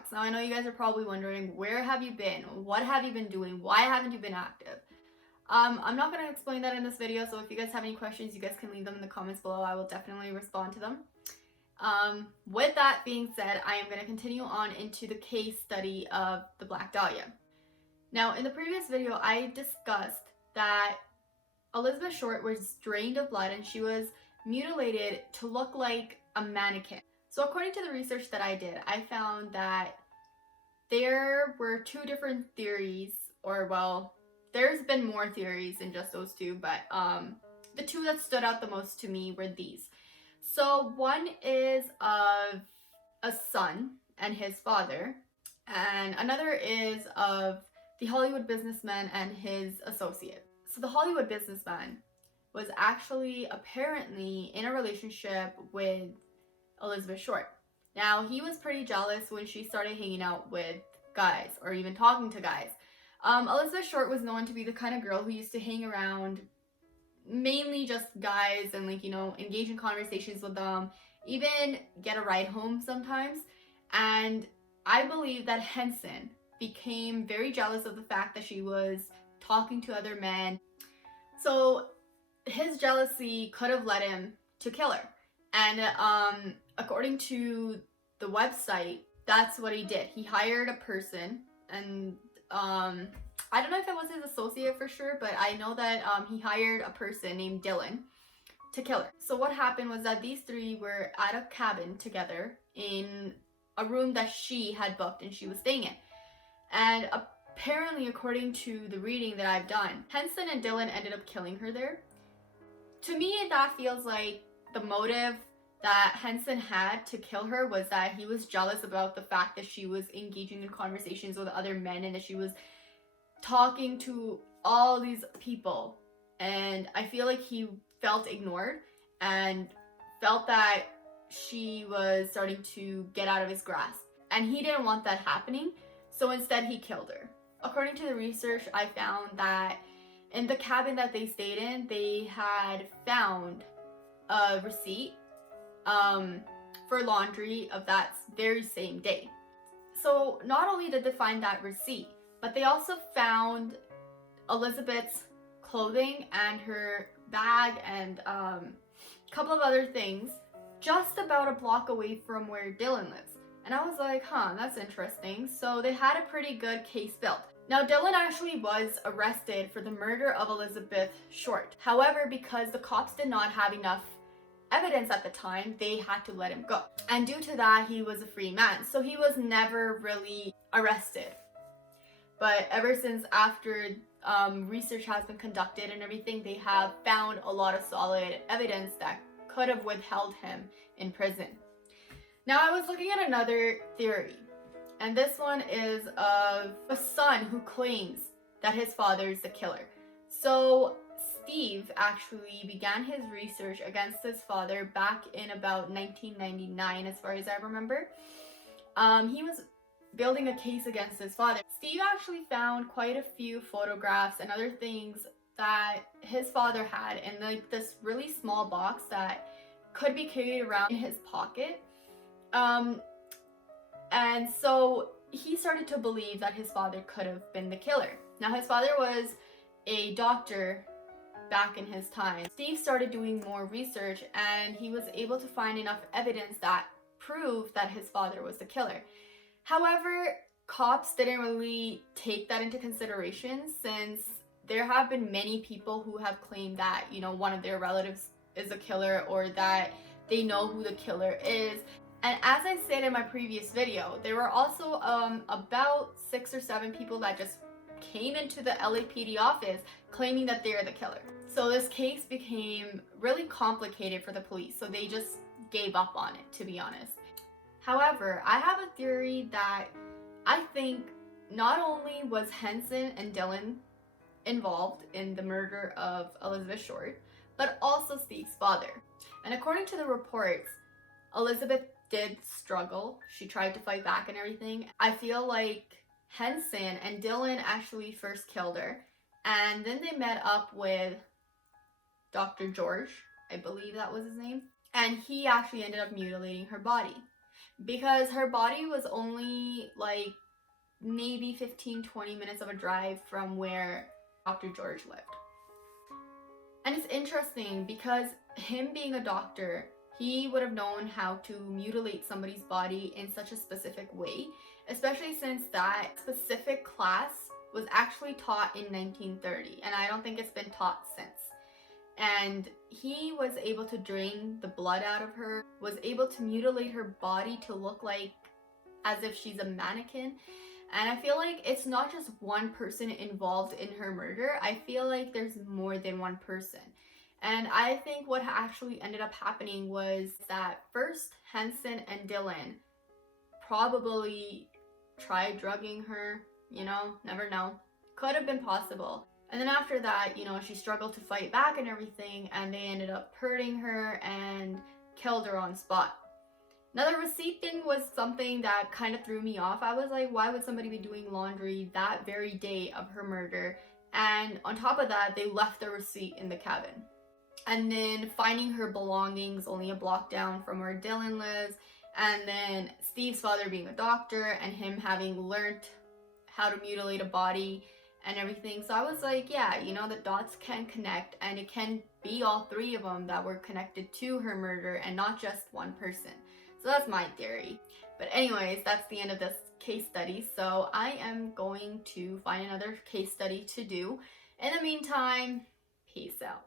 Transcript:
facts. Now I know you guys are probably wondering, where have you been? What have you been doing? Why haven't you been active? I'm not going to explain that in this video, so if you guys have any questions, you guys can leave them in the comments below. I will definitely respond to them. With that being said, I am going to continue on into the case study of the Black Dahlia. Now, in the previous video, I discussed that Elizabeth Short was drained of blood and she was mutilated to look like a mannequin. So according to the research that I did, I found that there were two different theories, or well, there's been more theories than just those two, but the two that stood out the most to me were these. So one is of a son and his father, and another is of the Hollywood businessman and his associate. So the Hollywood businessman was actually apparently in a relationship with Elizabeth Short. Now, he was pretty jealous when she started hanging out with guys or even talking to guys. Elizabeth Short was known to be the kind of girl who used to hang around mainly just guys and, like, you know, engage in conversations with them, even get a ride home sometimes. And I believe that Henson became very jealous of the fact that she was talking to other men. So his jealousy could have led him to kill her. And according to the website, that's what he did. He hired a person, and I don't know if it was his associate for sure, but I know that he hired a person named Dylan to kill her. So what happened was that these three were at a cabin together in a room that she had booked and she was staying in. And apparently, according to the reading that I've done, Henson and Dylan ended up killing her there. To me, that feels like the motive that Henson had to kill her was that he was jealous about the fact that she was engaging in conversations with other men and that she was talking to all these people. And I feel like he felt ignored and felt that she was starting to get out of his grasp. And he didn't want that happening, so instead he killed her. According to the research, I found that in the cabin that they stayed in, they had found a receipt for laundry of that very same day. So not only did they find that receipt, but they also found Elizabeth's clothing and her bag and a couple of other things just about a block away from where Dylan lives. And I was like, huh, that's interesting. So they had a pretty good case built. Now, Dylan actually was arrested for the murder of Elizabeth Short. However, because the cops did not have enough evidence at the time, they had to let him go. And due to that, he was a free man. So he was never really arrested. But ever since after research has been conducted and everything, they have found a lot of solid evidence that could have withheld him in prison. Now, I was looking at another theory, and this one is of a son who claims that his father is the killer. So Steve actually began his research against his father back in about 1999, as far as I remember. He was building a case against his father. Steve actually found quite a few photographs and other things that his father had in like this really small box that could be carried around in his pocket. And so he started to believe that his father could have been the killer. Now, his father was a doctor back in his time. Steve started doing more research and he was able to find enough evidence that proved that his father was the killer. However, cops didn't really take that into consideration, since there have been many people who have claimed that, you know, one of their relatives is a killer or that they know who the killer is. And as I said in my previous video, there were also about 6 or 7 people that just came into the LAPD office claiming that they're the killer. So this case became really complicated for the police, so they just gave up on it, to be honest. However, I have a theory that I think not only was Henson and Dylan involved in the murder of Elizabeth Short, but also Steve's father. And according to the reports, Elizabeth did struggle. She tried to fight back and everything. I feel like Henson and Dylan actually first killed her, and then they met up with Dr. George, I believe that was his name, and he actually ended up mutilating her body. because her body was only like maybe 15-20 minutes of a drive from where Dr. George lived. And it's interesting because him being a doctor, he would have known how to mutilate somebody's body in such a specific way, especially since that specific class was actually taught in 1930, and I don't think it's been taught since. And he was able to drain the blood out of her, was able to mutilate her body to look like as if she's a mannequin. And I feel like it's not just one person involved in her murder. I feel like there's more than one person. And I think what actually ended up happening was that first Henson and Dylan probably tried drugging her, you know, never know. Could have been possible. And then after that, you know, she struggled to fight back and everything, and they ended up hurting her and killed her on spot. Now, the receipt thing was something that kind of threw me off. I was like, why would somebody be doing laundry that very day of her murder? And on top of that, they left the receipt in the cabin. And then finding her belongings only a block down from where Dylan lives. And then Steve's father being a doctor and him having learned how to mutilate a body and everything. So I was like, yeah, you know, the dots can connect, and it can be all three of them that were connected to her murder and not just one person. So that's my theory. But anyways, that's the end of this case study. So I am going to find another case study to do. In the meantime, peace out.